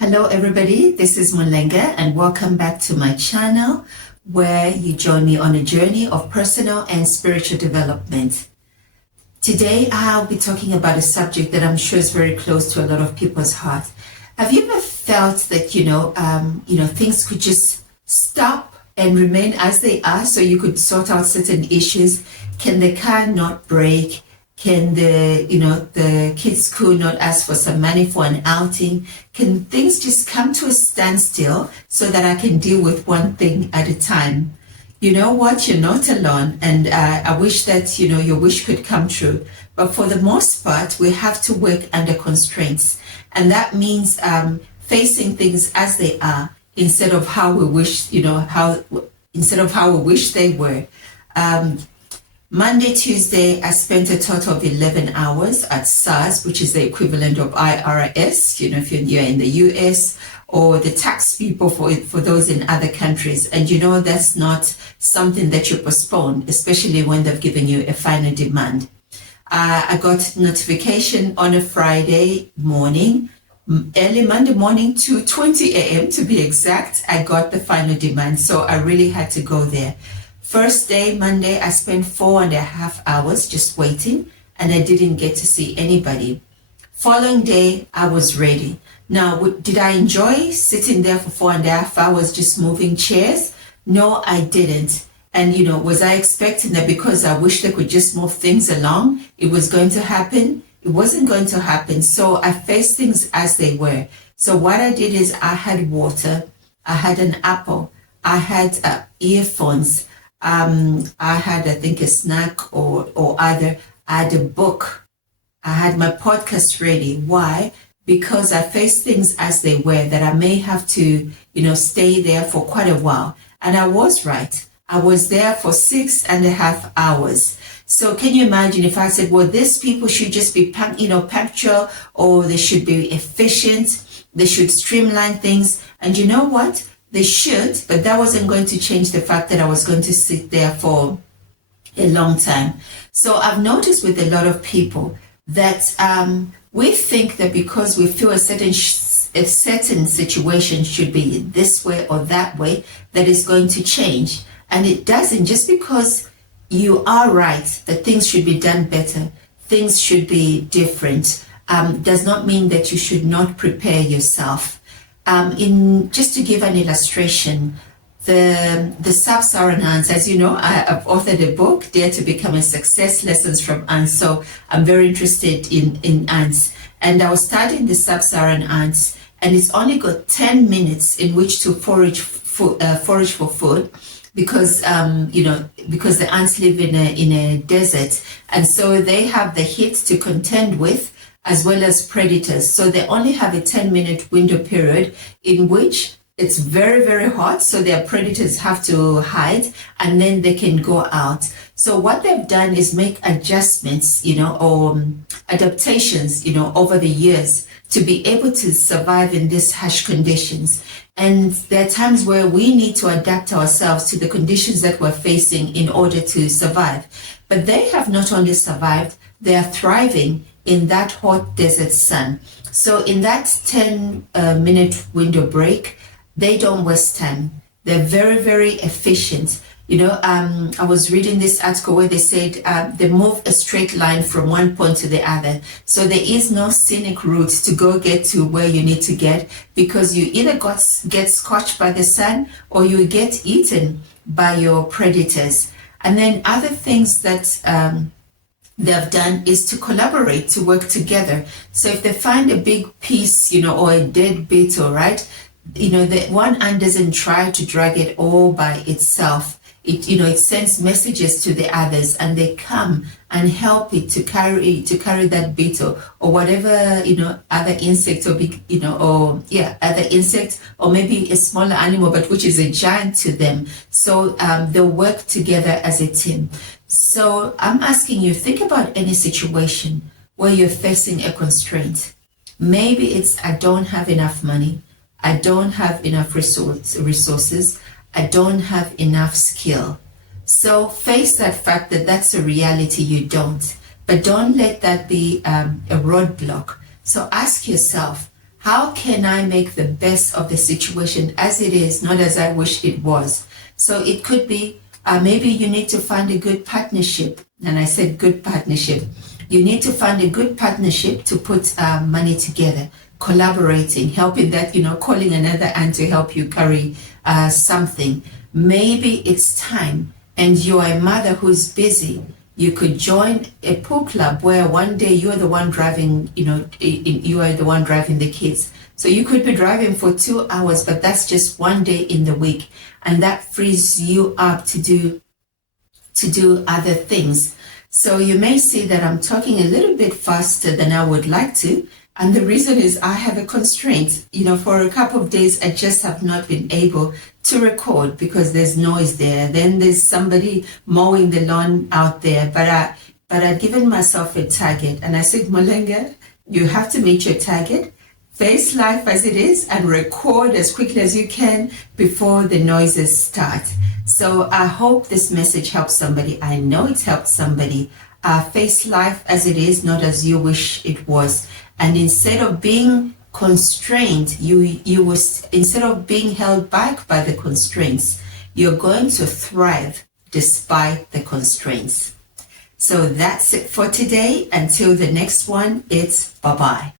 Hello everybody, this is Mulenga and welcome back to my channel where you join me on a journey of personal and spiritual development. Today I'll be talking about a subject that I'm sure is very close to a lot of people's heart. Have you ever felt that things could just stop and remain as they are so you could sort out certain issues? Can the car not break? Can the kids' school not ask for some money for an outing? Can things just come to a standstill so that I can deal with one thing at a time? You know what? You're not alone. And I wish that, your wish could come true. But for the most part, we have to work under constraints. And that means facing things as they are instead of how we wish, instead of how we wish they were. Monday, Tuesday, I spent a total of 11 hours at SARS, which is the equivalent of IRS, if you're in the US, or the tax people for those in other countries. And that's not something that you postpone, especially when they've given you a final demand. I got notification on a Friday morning, early Monday morning, 2:20 a.m. to be exact, I got the final demand. So I really had to go there. First day, Monday, I spent 4.5 hours just waiting and I didn't get to see anybody. Following day, I was ready. Now, did I enjoy sitting there for 4.5 hours just moving chairs? No, I didn't. And, was I expecting that because I wished I could just move things along, it was going to happen? It wasn't going to happen. So I faced things as they were. So what I did is I had water, I had an apple, I had earphones, I had, I think, a snack or other. I had a book. I had my podcast ready. Why? Because I faced things as they were, that I may have to, stay there for quite a while. And I was right. I was there for 6.5 hours. So can you imagine if I said, well, these people should just be, punctual, or they should be efficient. They should streamline things. And you know what? They should, but that wasn't going to change the fact that I was going to sit there for a long time. So I've noticed with a lot of people that we think that because we feel a certain situation should be this way or that way, that is going to change. And it doesn't. Just because you are right that things should be done better, things should be different, does not mean that you should not prepare yourself. Just to give an illustration, the sub-Saharan ants, as you know, I've authored a book, Dare to Become a Success, Lessons from Ants. So I'm very interested in ants. And I was studying the sub-Saharan ants, and it's only got 10 minutes in which to forage for food, because because the ants live in a desert, and so they have the heat to contend with, as well as predators. So they only have a 10-minute window period in which it's very, very hot. So their predators have to hide and then they can go out. So what they've done is make adjustments, or adaptations, over the years to be able to survive in these harsh conditions. And there are times where we need to adapt ourselves to the conditions that we're facing in order to survive. But they have not only survived, they are thriving in that hot desert sun. So in that 10-minute window break, they don't waste time. They're very, very efficient. I was reading this article where they said they move a straight line from one point to the other. So there is no scenic route to go get to where you need to get, because you either get scorched by the sun or you get eaten by your predators. And then other things that they've done is to collaborate, to work together. So if they find a big piece, or a dead beetle, right? The one ant doesn't try to drag it all by itself. It sends messages to the others, and they come and help it to carry that beetle or whatever, other insect or big, other insect, or maybe a smaller animal, but which is a giant to them. So they'll work together as a team. So I'm asking you, think about any situation where you're facing a constraint. Maybe it's, I don't have enough money. I don't have enough resources. I don't have enough skill. So face that fact that that's a reality, you don't. But don't let that be a roadblock. So ask yourself, How can I make the best of the situation as it is, not as I wish it was? So it could be maybe you need to find a good partnership. And I said good partnership. You need to find a good partnership to put money together, collaborating, helping that, calling another aunt to help you carry something. Maybe it's time and you're a mother who's busy. You could join a pool club where one day you're the one driving, you are the one driving the kids. So you could be driving for 2 hours, but that's just one day in the week. And that frees you up to do other things. So you may see that I'm talking a little bit faster than I would like to. And the reason is I have a constraint. For a couple of days, I just have not been able to record because there's noise there. Then there's somebody mowing the lawn out there. But I've given myself a target. And I said, Molenga, you have to meet your target. Face life as it is and record as quickly as you can before the noises start. So I hope this message helps somebody. I know it's helped somebody. Face life as it is, not as you wish it was. And instead of being constrained, instead of being held back by the constraints, you're going to thrive despite the constraints. So that's it for today. Until the next one, it's bye-bye.